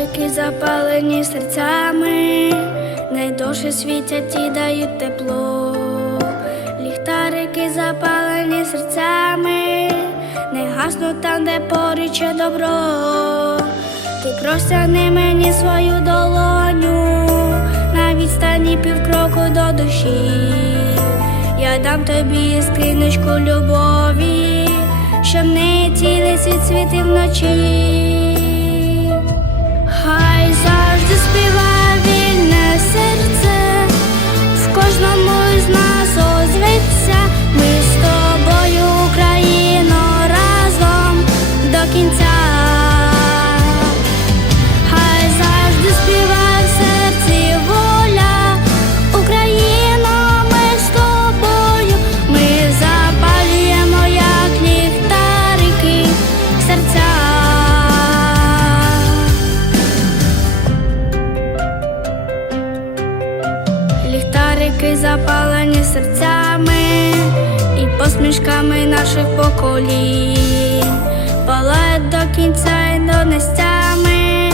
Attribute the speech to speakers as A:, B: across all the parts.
A: Ліхтарики запалені серцями, найдовше світять і дають тепло. Ліхтарики запалені серцями, не гаснуть там, де поруч є добро. Ти простягни мені свою долоню, на відстані півкроку до душі. Я дам тобі скриночку любові, щоб не цілий світ світив вночі. eyes. Запалені серцями і посмішками наших поколінь, палають до кінця і до нестями,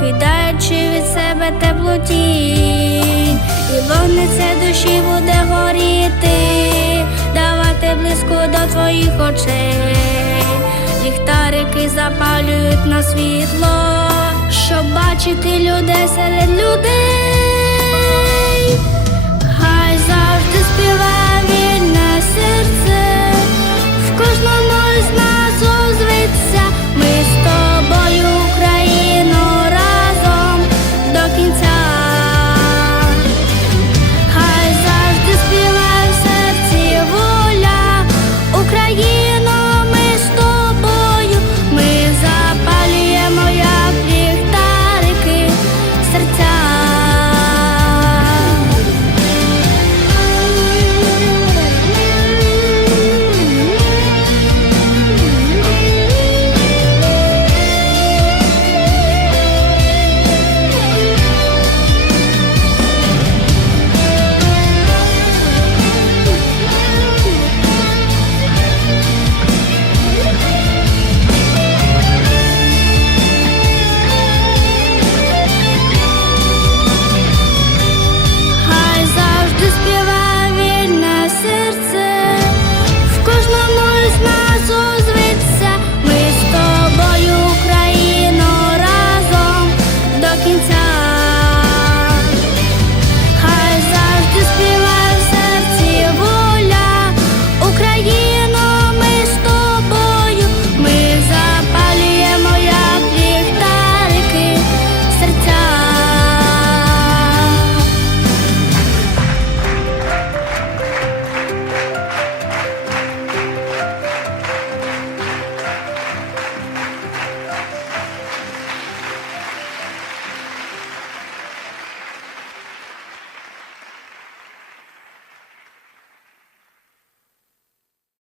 A: кидаючи від себе теплу тінь, і вогниця душі буде горіти, давати близько до твоїх очей. Ліхтарики запалюють на світло, щоб бачити людей серед людей.